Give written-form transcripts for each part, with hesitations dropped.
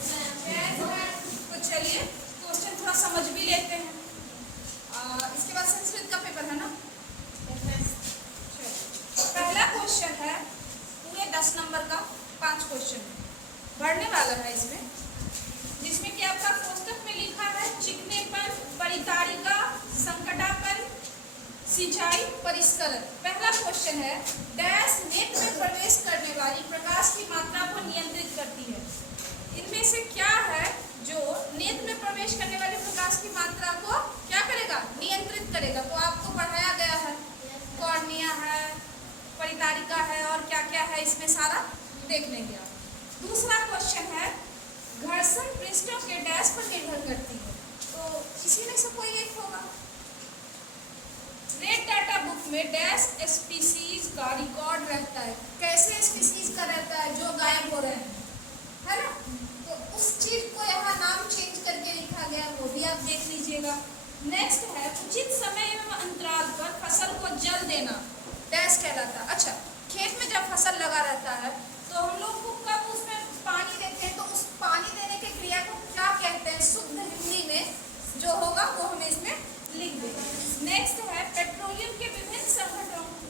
तो चलिए क्वेश्चन थोड़ा समझ भी लेते हैं। इसके बाद संस्कृत का पेपर है ना। पहला क्वेश्चन है पूरे 10 नंबर का, 5 क्वेश्चन बढ़ने वाला है इसमें, जिसमें कि आपका पुस्तक में लिखा है चिकनेपन, परितारिका, संकटापन, सिंचाई, परिष्करण। पहला क्वेश्चन है डैश नेत्र में प्रवेश करने वाली प्रकाश की मात्रा को नियंत्रित करती है। इनमें से क्या है जो नेत्र में प्रवेश करने वाले प्रकाश की मात्रा को क्या करेगा, नियंत्रित करेगा। तो आपको पढ़ाया गया है, कॉर्निया है, परितारिका है और क्या क्या है इसमें सारा देख लेंगे आप। दूसरा क्वेश्चन है घर्षण पृष्ठों के डैश पर निर्भर करती है। तो इसी में से कोई एक होगा। रेड डाटा बुक में डैश स्पीसीज का रिकॉर्ड रहता है। कैसे स्पीसीज का रहता है, जो गायब हो रहे हैं, है ना। तो उस चीज को यहाँ नाम चेंज करके लिखा गया, वो भी आप देख लीजिएगा। नेक्स्ट है उचित समय एवं अंतराल पर फसल को जल देना, डैश कहलाता है। अच्छा, खेत में जब फसल लगा रहता है तो हम लोग को कब उसमें पानी देते हैं, तो उस पानी देने की क्रिया को क्या कहते हैं, शुद्ध हिंदी में जो होगा वो हमें इसमें लिख देंगे। नेक्स्ट है पेट्रोलियम के विभिन्न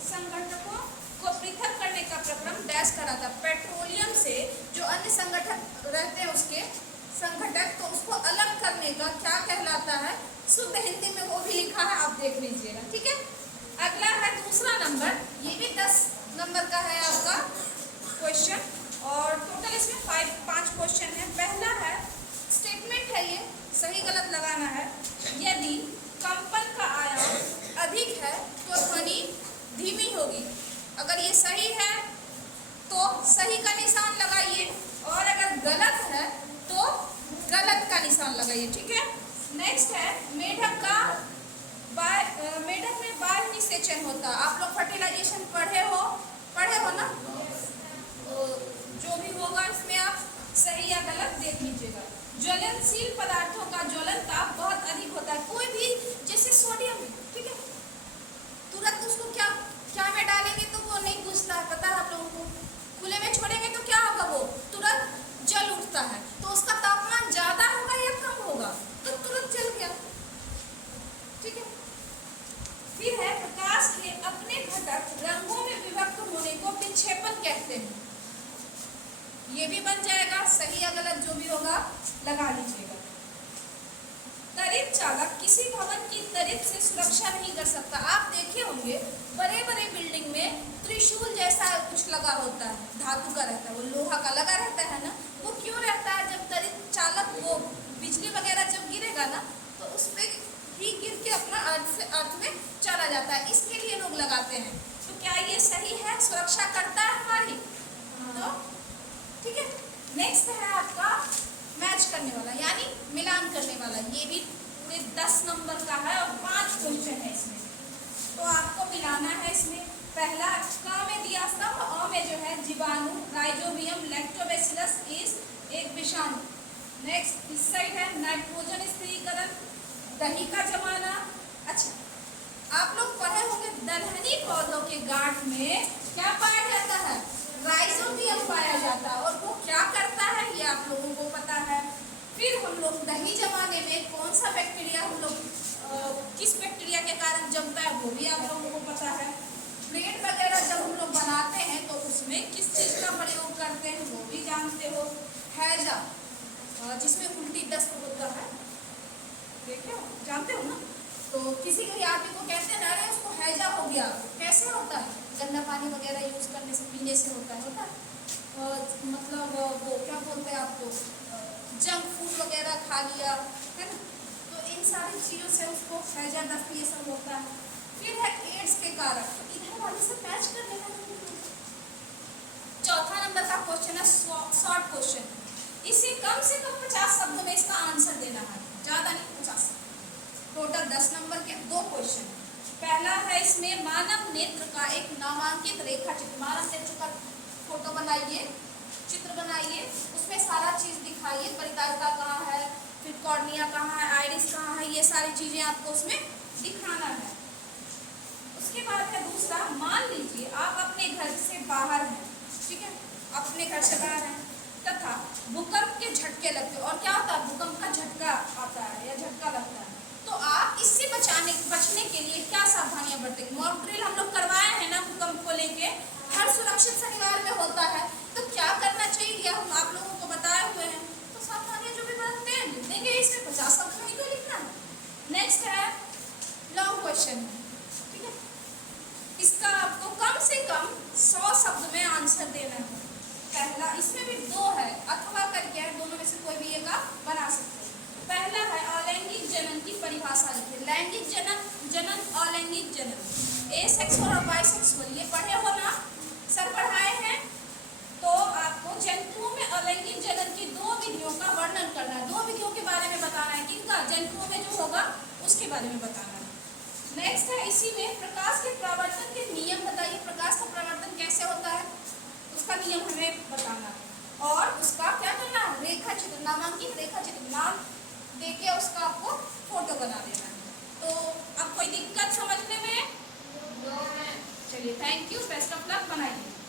संगठकों को पृथक करने का प्रक्रम डैश कराता। पेट्रोलियम से जो अन्य संगठक रहते हैं उसके संगठक, तो उसको अलग करने का क्या कहलाता है, शुद्ध हिंदी में वो भी लिखा है, आप देख लीजिएगा, ठीक है। अगला है दूसरा नंबर, ये भी 10 नंबर का है आपका क्वेश्चन और टोटल इसमें 5 क्वेश्चन है। पहला है स्टेटमेंट है, ये सही गलत लगाना है। यदि कंपन का आयाम अधिक है तो ध्वनि धीमी होगी। अगर ये सही है तो सही का निशान लगाइए और अगर गलत है तो गलत का निशान लगाइए, ठीक है। नेक्स्ट है मेढक में बाह्य निषेचन होता है। आप लोग फर्टिलाइजेशन पढ़े हो ना, तो जो भी होगा इसमें आप सही या गलत देख लीजिएगा। ज्वलनशील पदार्थों का ज्वलन ताप बहुत अधिक होता है। कोई भी जैसे सोडियम, ठीक है, तुरंत उसको क्या में डालेंगे तो वो नहीं बुझता है, पता है आप लोगों को। खुले में छोड़ेंगे तो क्या होगा, वो तुरंत जल उठता है। तो उसका तापमान ज्यादा होगा या कम होगा, तो तुरंत जल गया, ठीक है। फिर है प्रकाश के अपने घटक रंगों में विभक्त होने को विक्षेपण कहते हैं। ये भी बन जाएगा, सही या गलत जो भी होगा लगा लीजिएगा। तरित चालक किसी भवन की तरित से सुरक्षा नहीं कर सकता। आप देखे होंगे बड़े बड़े बिल्डिंग में त्रिशूल जैसा कुछ लगा होता है, धातु का रहता है, वो लोहा का लगा रहता है ना। वो क्यों रहता है, जब तरित चालक वो बिजली वगैरह जब गिरेगा ना तो उस पर ही गिर के अपना अर्थ में चला जाता है, इसके लिए लोग लगाते हैं। तो क्या ये सही है, सुरक्षा करता है हमारी, तो ठीक है। नेक्स्ट है आपका मैच करने वाला यानी मिलान करने वाला। ये भी पूरे 10 नंबर का है और 5 क्वेश्चन है इसमें, तो आपको मिलाना है इसमें। पहला क में दिया था, अ में जो है जीवाणु, राइजोबियम, लैक्टोबैसिलस इज एक विषाणु। नेक्स्ट इस साइड है नाइट्रोजन स्थिरीकरण, दही का जमाना। अच्छा, आप लोग पढ़े होंगे दलहनी पौधों के गांठ में क्या पाया जाता है, राइजोबियम पाया जाता है, और वो क्या करता है ये आप लोगों को पता है। फिर हम लोग दही जमाने में कौन सा बैक्टीरिया हम लोग किस बैक्टीरिया के कारण जमता है वो भी आप लोगों को पता है। ब्रेड वगैरह जब हम लोग बनाते हैं तो उसमें किस चीज़ का प्रयोग करते हैं वो भी जानते हो। हैजा, जिसमें उल्टी दस्त होता है, देखो जानते हो ना। तो किसी आदमी को कहते हैं अरे उसको हैजा हो गया, कैसे होता है, गंदा पानी वगैरह यूज करने से, पीने से होता है। मतलब वो क्या बोलते हैं आपको, जंक फूड वगैरह खा लिया है ना, तो इन सारी चीज़ों से उसको हैजा दस्त ये सब होता है। फिर है एड्स के कारक, इधर वाले से मैच कर लेना। चौथा नंबर का क्वेश्चन है शॉर्ट क्वेश्चन, इसे कम से कम 50 शब्दों में इसका आंसर देना है, ज़्यादा नहीं 50। टोटल 10 नंबर के 2 क्वेश्चन। पहला है इसमें मानव नेत्र का एक नामांकित रेखा चित्र। मानव नेत्र का फोटो बनाइए, चित्र बनाइए, उसमें सारा चीज दिखाइए, परितारिका कहाँ है, फिर कॉर्निया कहाँ है, आइरिस कहाँ है, ये सारी चीजें आपको उसमें दिखाना है। उसके बाद है दूसरा, मान लीजिए आप अपने घर से बाहर हैं, ठीक है, अपने घर से बाहर हैं तथा भूकंप के झटके लगते उसका आपको फोटो बना देना है। तो अब कोई दिक्कत समझने में? चलिए, thank you, best of luck, बनाइए।